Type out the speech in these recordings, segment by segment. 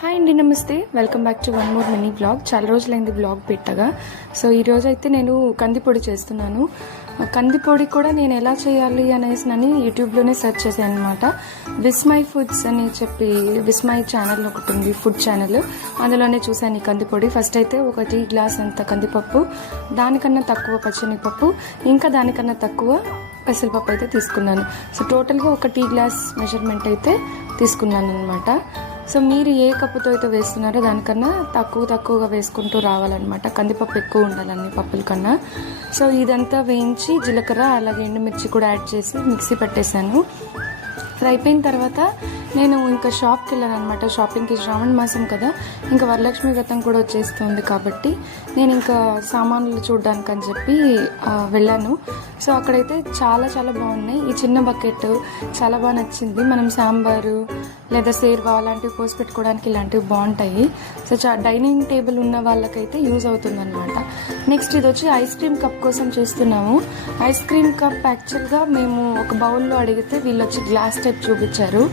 Hi అండి, నమస్తే. Welcome back to one more mini blog. చాలా రోజులైంది బ్లాగ్ పెట్టగా. సో ఈరోజు అయితే నేను కందిపొడి చేస్తున్నాను. కందిపొడి కూడా నేను ఎలా చేయాలి అనేసి యూట్యూబ్లోనే సెర్చ్ చేశాను అనమాట. విస్మై ఫుడ్స్ అని చెప్పి విస్మై ఛానల్ ఒకటి ఉంది, ఫుడ్ ఛానల్. అందులోనే చూశాను ఈ కందిపొడి. ఫస్ట్ అయితే ఒక టీ గ్లాస్ అంత కందిపప్పు, దానికన్నా తక్కువ పచ్చనిపప్పు, ఇంకా దానికన్నా తక్కువ పెసరపప్పు అయితే తీసుకున్నాను. సో టోటల్గా ఒక టీ గ్లాస్ మెజర్మెంట్ అయితే తీసుకున్నాను అనమాట. సో మీరు ఏ కప్పుతో అయితే వేస్తున్నారో దానికన్నా తక్కువగా వేసుకుంటూ రావాలన్నమాట. కందిపప్పు ఎక్కువ ఉండాలి అన్ని పప్పుల కన్నా. సో ఇదంతా వేయించి జీలకర్ర అలాగే ఎండుమిర్చి కూడా యాడ్ చేసి మిక్సీ పెట్టేశాను. అది అయిపోయిన తర్వాత నేను ఇంకా షాప్కి వెళ్ళాను అనమాట. షాపింగ్కి శ్రావణ మాసం కదా, ఇంకా వరలక్ష్మి వ్రతం కూడా వచ్చేస్తుంది కాబట్టి నేను ఇంకా సామాన్లు చూడడానికి అని చెప్పి వెళ్ళాను. సో అక్కడైతే చాలా బాగున్నాయి. ఈ చిన్న బకెట్ చాలా బాగా నచ్చింది. మనం సాంబారు లేదా సేర్వా అలాంటివి పోసి పెట్టుకోవడానికి ఇలాంటివి బాగుంటాయి. సో డైనింగ్ టేబుల్ ఉన్న వాళ్ళకైతే యూజ్ అవుతుంది అనమాట. నెక్స్ట్ ఇది వచ్చి ఐస్ క్రీమ్ కప్ కోసం చేస్తున్నాము. ఐస్ క్రీమ్ కప్ యాక్చువల్గా మేము ఒక బౌల్లో అడిగితే వీళ్ళు వచ్చి గ్లాస్ టైప్ చూపించారు.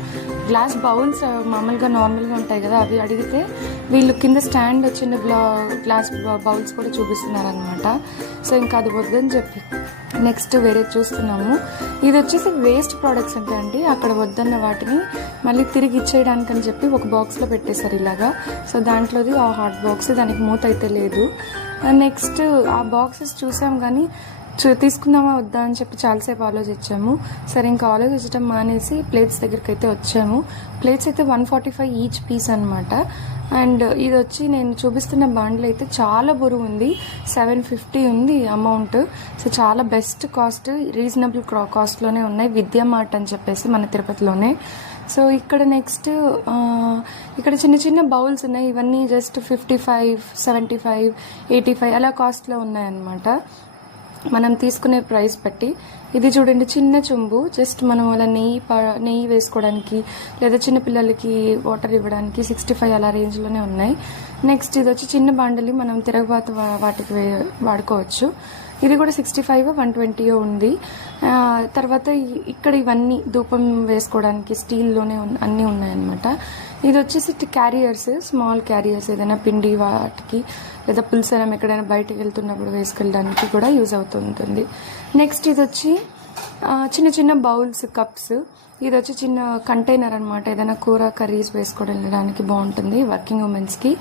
గ్లాస్ బౌల్స్ మామూలుగా నార్మల్గా ఉంటాయి కదా, అవి అడిగితే వీళ్ళు కింద స్టాండ్ వచ్చిన గ్లాస్ బౌల్స్ కూడా చూపిస్తున్నారు అనమాట. సో ఇంకా అది వద్దని చెప్పి నెక్స్ట్ వేరే చూస్తున్నాము. ఇది వచ్చేసి వేస్ట్ ప్రోడక్ట్స్ ఉంటాయండి. అక్కడ వద్దన్న వాటిని మళ్ళీ తిరిగి ఇచ్చేయడానికి అని చెప్పి ఒక బాక్స్లో పెట్టేశారు ఇలాగా. సో దాంట్లోది ఆ హాట్ బాక్స్, దానికి మూత అయితే లేదు. నెక్స్ట్ ఆ బాక్సెస్ చూసాం కానీ తీసుకుందామా వద్దా అని చెప్పి చాలాసేపు ఆలోచించాము. సరే ఇంకా ఆలోచించడం మానేసి ప్లేట్స్ దగ్గరికి అయితే వచ్చాము. ప్లేట్స్ అయితే 145 ఈచ్ పీస్ అనమాట. అండ్ ఇది వచ్చి నేను చూపిస్తున్న బాండ్లు అయితే చాలా బరువు ఉంది, 750 ఉంది అమౌంట్. సో చాలా బెస్ట్ కాస్ట్, రీజనబుల్ కాస్ట్లోనే ఉన్నాయి. విద్యా మార్ట్ అని చెప్పేసి మన తిరుపతిలోనే. సో ఇక్కడ నెక్స్ట్ ఇక్కడ చిన్న బౌల్స్ ఉన్నాయి. ఇవన్నీ జస్ట్ 55, 75, 85 అలా కాస్ట్లో ఉన్నాయన్నమాట మనం తీసుకునే ప్రైస్ బట్టి. ఇది చూడండి, చిన్న చెంబు, జస్ట్ మనం అలా నెయ్యి వేసుకోవడానికి లేదా చిన్నపిల్లలకి వాటర్ ఇవ్వడానికి 65 అలా రేంజ్లోనే ఉన్నాయి. నెక్స్ట్ ఇది వచ్చి చిన్న బాండలి, మనం తిరగబాతు వాటికి వాడుకోవచ్చు. ఇది కూడా 65, 120 ఉంది. తర్వాత ఇక్కడ ఇవన్నీ ధూపం వేసుకోవడానికి స్టీల్లోనే అన్నీ ఉన్నాయన్నమాట. ఇది వచ్చేసి క్యారియర్స్, స్మాల్ క్యారియర్స్, ఏదైనా పిండి వాటికి లేదా పులుసరం ఎక్కడైనా బయటకు వెళ్తున్నప్పుడు వేసుకెళ్ళడానికి కూడా యూజ్ అవుతుంటుంది. నెక్స్ట్ ఇది వచ్చి చిన్న బౌల్స్, కప్స్. ఇది వచ్చి చిన్న కంటైనర్ అనమాట. ఏదైనా కూర కర్రీస్ వేసుకోవడానికి బాగుంటుంది వర్కింగ్ ఉమెన్స్కి.